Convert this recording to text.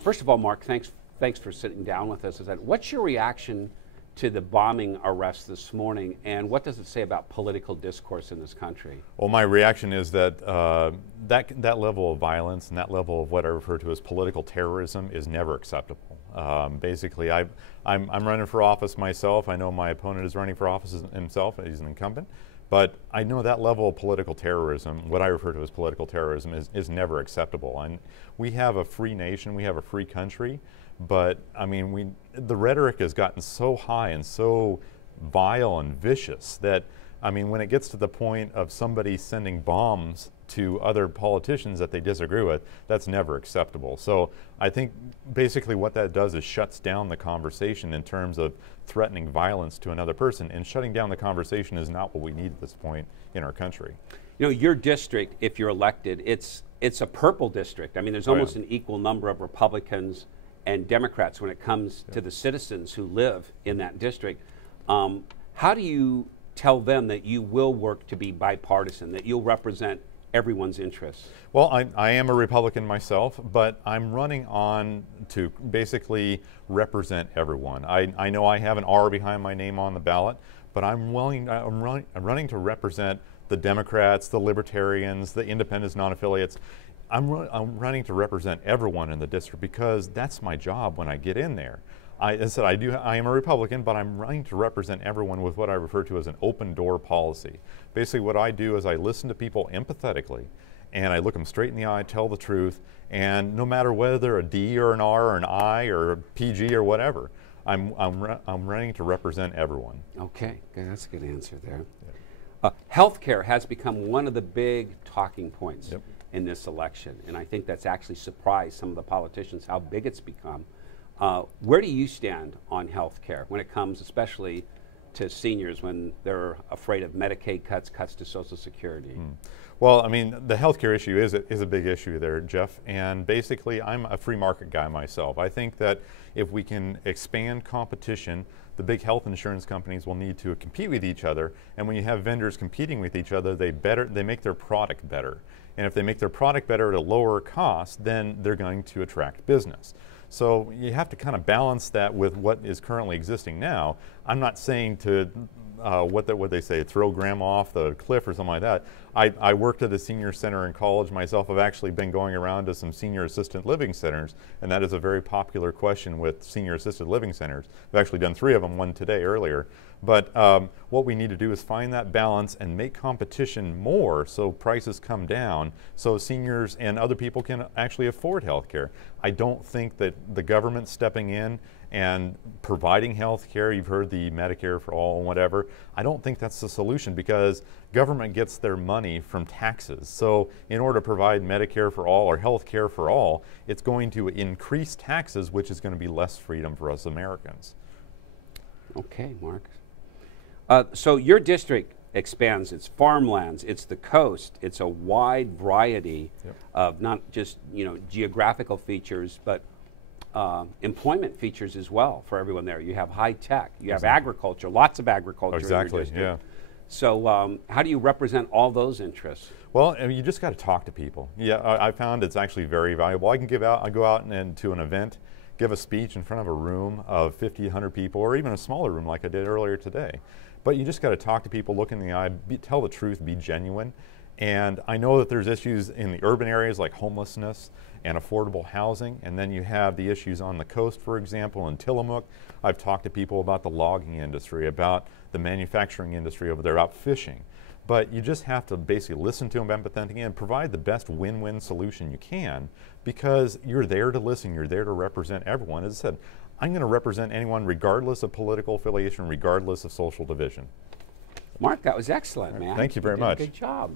First of all, Mark, thanks for sitting down with us. What's your reaction to the bombing arrest this morning, and what does it say about political discourse in this country? Well, my reaction is that that level of violence and that level of what I refer to as political terrorism is never acceptable. Basically, I'm running for office myself. I know my opponent is running for office himself. He's an incumbent. But I know that level of political terrorism, what I refer to as political terrorism, is never acceptable. And we have a free nation, we have a free country, but I mean, the rhetoric has gotten so high and so vile and vicious that, I mean, when it gets to the point of somebody sending bombs to other politicians that they disagree with, that's never acceptable. So I think basically what that does is shuts down the conversation in terms of threatening violence to another person, and shutting down the conversation is not what we need at this point in our country. You know, your district, if you're elected, it's a purple district. I mean, there's almost an equal number of Republicans and Democrats when it comes to the citizens who live in that district. How do you tell them that you will work to be bipartisan, that you'll represent everyone's interests? Well, I am a Republican myself, but I'm running on to basically represent everyone. I know I have an R behind my name on the ballot, but I'm running to represent the Democrats, the Libertarians, the Independents, non-affiliates. I'm running to represent everyone in the district because that's my job when I get in there. As I said, I am a Republican, but I'm running to represent everyone with what I refer to as an open door policy. Basically what I do is I listen to people empathetically, and I look them straight in the eye, tell the truth, and no matter whether they're a D or an R or an I or a PG or whatever, I'm running to represent everyone. Okay, that's a good answer there. Yeah. Healthcare has become one of the big talking points in this election, and I think that's actually surprised some of the politicians how big it's become. Where do you stand on health care when it comes especially to seniors when they're afraid of Medicaid cuts to Social Security? Well, I mean, the health care issue is a big issue there, Jeff, and basically I'm a free market guy myself. I think that if we can expand competition, the big health insurance companies will need to compete with each other, and when you have vendors competing with each other, they make their product better. And if they make their product better at a lower cost, then they're going to attract business. So you have to kind of balance that with what is currently existing now. I'm not saying to, what they say, throw grandma off the cliff or something like that. I worked at a senior center in college myself. I've actually been going around to some senior assisted living centers, and that is a very popular question with senior assisted living centers. I've actually done 3 of them, one today earlier. But what we need to do is find that balance and make competition more so prices come down so seniors and other people can actually afford health care. I don't think that the government stepping in and providing health care, you've heard the Medicare for all and whatever, I don't think that's the solution because government gets their money from taxes. So in order to provide Medicare for all or health care for all, it's going to increase taxes, which is going to be less freedom for us Americans. Okay, Mark. So your district expands. It's farmlands, it's the coast, it's a wide variety of not just geographical features, but employment features as well for everyone there. You have high tech, you have agriculture, lots of agriculture. Exactly, in your district. So how do you represent all those interests? Well, I mean, you just got to talk to people. Yeah, I found it's actually very valuable. I go out and to an event, give a speech in front of a room of 50, 100 people, or even a smaller room like I did earlier today. But you just got to talk to people, look in the eye, tell the truth, be genuine. And I know that there's issues in the urban areas like homelessness and affordable housing, and then you have the issues on the coast, for example, in Tillamook. I've talked to people about the logging industry, about the manufacturing industry over there, out fishing. But you just have to basically listen to them empathetically and provide the best win-win solution you can because you're there to listen, you're there to represent everyone. As I said, I'm going to represent anyone regardless of political affiliation, regardless of social division. Mark, that was excellent, man. Thank you very much. Good job.